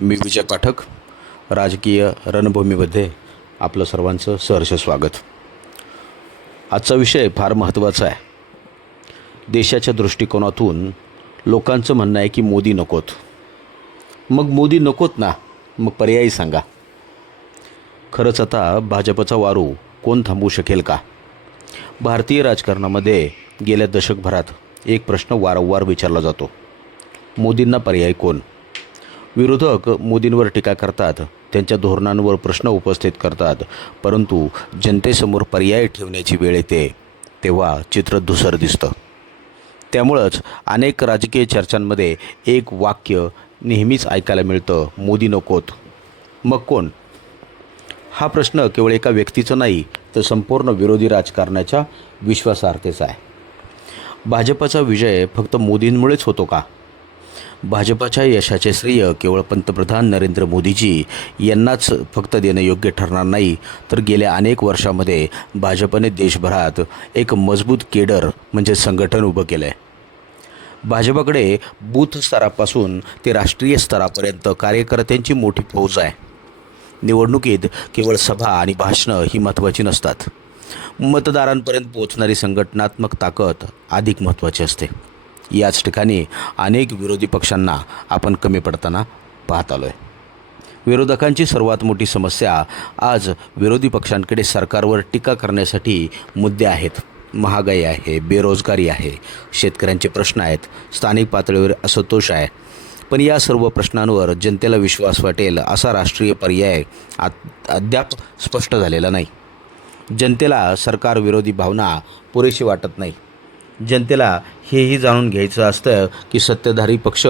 मी विजय पाठक. राजकीय रणभूमीमध्ये आपलं सर्वांचं सहर्ष स्वागत. आजचा विषय फार महत्त्वाचा आहे. देशाच्या दृष्टिकोनातून लोकांचं म्हणणं आहे की मोदी नकोत. मग मोदी नकोत ना, मग पर्यायी सांगा. खरंच आता भाजपचा वारू कोण थांबवू शकेल का? भारतीय राजकारणामध्ये गेल्या दशकभरात एक प्रश्न वारंवार विचारला जातो, मोदींना पर्याय कोण? विरोधक मोदींवर टीका करतात, त्यांच्या धोरणांवर प्रश्न उपस्थित करतात, परंतु जनतेसमोर पर्याय ठेवण्याची वेळ येते तेव्हा चित्र धुसर दिसतं. त्यामुळंच अनेक राजकीय चर्चांमध्ये एक वाक्य नेहमीच ऐकायला मिळतं, मोदी नकोत. मग कोण? हा प्रश्न केवळ एका व्यक्तीचा नाही, तर संपूर्ण विरोधी राजकारणाच्या विश्वासार्हतेचा आहे. भाजपचा विजय फक्त मोदींमुळेच होतो का? भाजपच्या यशाचे श्रेय केवळ पंतप्रधान नरेंद्र मोदीजी यांनाच फक्त देणं योग्य ठरणार नाही, तर गेल्या अनेक वर्षामध्ये भाजपने देशभरात एक मजबूत केडर म्हणजे संघटन उभं केलं आहे. भाजपकडे बूथ स्तरापासून ते राष्ट्रीय स्तरापर्यंत कार्यकर्त्यांची मोठी फौज आहे. निवडणुकीत केवळ सभा आणि भाषणं ही महत्त्वाची नसतात. मतदारांपर्यंत पोहोचणारी संघटनात्मक ताकद अधिक महत्त्वाची असते. याच ठिकाणी अनेक विरोधी पक्षांना आपण कमी पडताना पाहत आलो आहे. विरोधकांची सर्वात मोठी समस्या आज विरोधी पक्षांकडे सरकारवर टीका करण्यासाठी मुद्दे आहेत. महागाई आहे, बेरोजगारी आहे, शेतकऱ्यांचे प्रश्न आहेत, स्थानिक पातळीवर असंतोष आहे. पण या सर्व प्रश्नांवर जनतेला विश्वास वाटेल असा राष्ट्रीय पर्याय अद्याप स्पष्ट झालेला नाही. जनतेला सरकारविरोधी भावना पुरेशी वाटत नाही. जनतेला हेही जाणून घ्यायचं असतं की सत्ताधारी पक्ष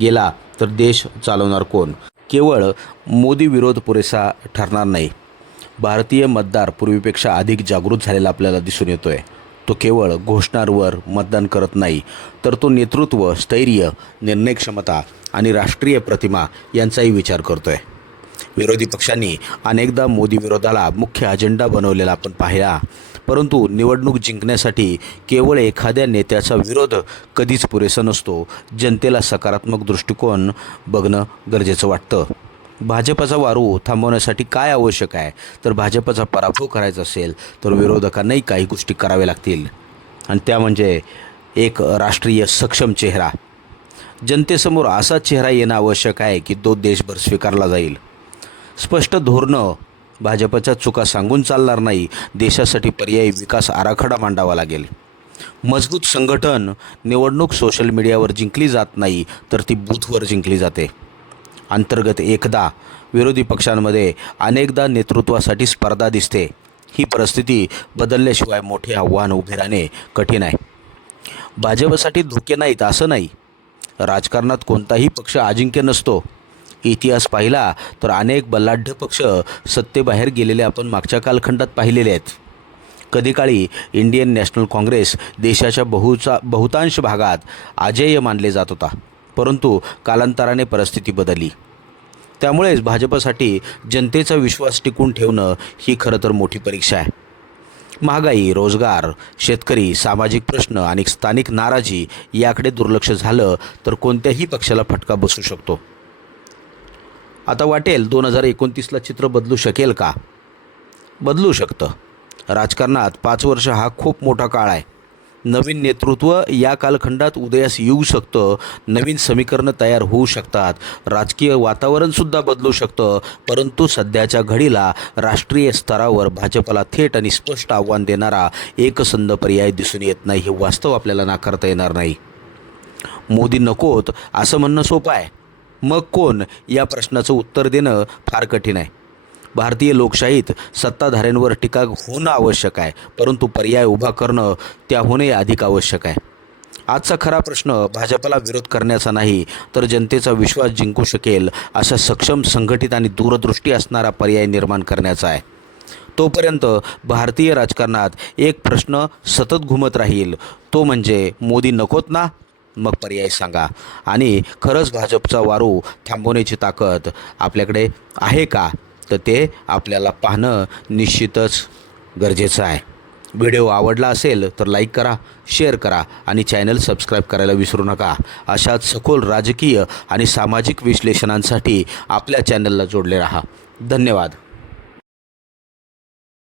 गेला तर देश चालवणार कोण? केवळ मोदी विरोध पुरेसा ठरणार नाही. भारतीय मतदार पूर्वीपेक्षा अधिक जागृत झालेला आपल्याला दिसून येतो आहे. तो केवळ घोषणांवर मतदान करत नाही, तर तो नेतृत्व, स्थैर्य, निर्णय क्षमता आणि राष्ट्रीय प्रतिमा यांचाही विचार करतो आहे. विरोधी पक्षांनी अनेकदा मोदी विरोधाला मुख्य अजेंडा बनवलेला आपण पाहिला, परंतु निवडणूक जिंकण्यासाठी केवळ एखाद्या नेत्याचा विरोध कधीच पुरेसा नसतो. जनतेला सकारात्मक दृष्टिकोन बघणं गरजेचं वाटतं. भाजपचा वारू थांबवण्यासाठी काय आवश्यक आहे? तर भाजपचा पराभव करायचा असेल तर विरोधकांनाही काही गोष्टी कराव्या लागतील, आणि त्या म्हणजे एक राष्ट्रीय सक्षम चेहरा. जनतेसमोर असा चेहरा येणं आवश्यक आहे की तो देशभर स्वीकारला जाईल. स्पष्ट धोरणं, भाजपच्या चुका सांगून चालणार नाही. देशासाठी पर्यायी विकास आराखडा मांडावा लागेल. मजबूत संघटन. निवडणूक सोशल मीडियावर जिंकली जात नाही, तर ती बूथवर जिंकली जाते. अंतर्गत एकदा. विरोधी पक्षांमध्ये अनेकदा नेतृत्वासाठी स्पर्धा दिसते. ही परिस्थिती बदलल्याशिवाय मोठे आव्हान उभे राहणे कठीण आहे. भाजपसाठी धोके नाहीत असं नाही. राजकारणात कोणताही पक्ष अजिंक्य नसतो. इतिहास पाहिला तर अनेक बलाढ्य पक्ष सत्तेबाहेर गेलेले आपण मागच्या कालखंडात पाहिलेले आहेत. कधी काळी इंडियन नॅशनल काँग्रेस देशाच्या बहुतांश भागात अजेय मानले जात होता, परंतु कालांतराने परिस्थिती बदलली. त्यामुळेच भाजपसाठी जनतेचा विश्वास टिकून ठेवणं ही खरं तर मोठी परीक्षा आहे. महागाई, रोजगार, शेतकरी, सामाजिक प्रश्न आणि स्थानिक नाराजी याकडे दुर्लक्ष झालं तर कोणत्याही पक्षाला फटका बसू शकतो. आता वाटेल 2029ला चित्र बदलू शकेल का? बदलू शकतं. राजकारणात 5 वर्ष हा खूप मोठा काळ आहे. नवीन नेतृत्व या कालखंडात उदयास येऊ शकतं. नवीन समीकरणं तयार होऊ शकतात. राजकीय वातावरणसुद्धा बदलू शकतं. परंतु सध्याच्या घडीला राष्ट्रीय स्तरावर भाजपला थेट आणि स्पष्ट आव्हान देणारा एकसंध पर्याय दिसून येत नाही. हे वास्तव आपल्याला नाकारता येणार नाही. मोदी नकोत असं म्हणणं सोपं आहे. मग कोण? या प्रश्नाचं उत्तर देणं फार कठीण आहे. भारतीय लोकशाहीत सत्ताधाऱ्यांवर टीका होणं आवश्यक आहे, परंतु पर्याय उभा करणं त्याहूनही अधिक आवश्यक आहे. आजचा खरा प्रश्न भाजपला विरोध करण्याचा नाही, तर जनतेचा विश्वास जिंकू शकेल अशा सक्षम, संघटित आणि दूरदृष्टी असणारा पर्याय निर्माण करण्याचा आहे. तोपर्यंत भारतीय राजकारणात एक प्रश्न सतत घुमत राहील, तो म्हणजे मोदी नकोत ना? मग पर्याय सांगा. आणि खरंच भाजपचा वारू थांबवण्याची ताकद आपल्याकडे आहे का? तर ते आपल्याला पाहणं निश्चितच गरजेचं आहे. व्हिडिओ आवडला असेल तर लाईक करा, शेअर करा आणि चॅनल सबस्क्राईब करायला विसरू नका. अशाच सखोल राजकीय आणि सामाजिक विश्लेषणांसाठी आपल्या चॅनलला जोडले रहा. धन्यवाद.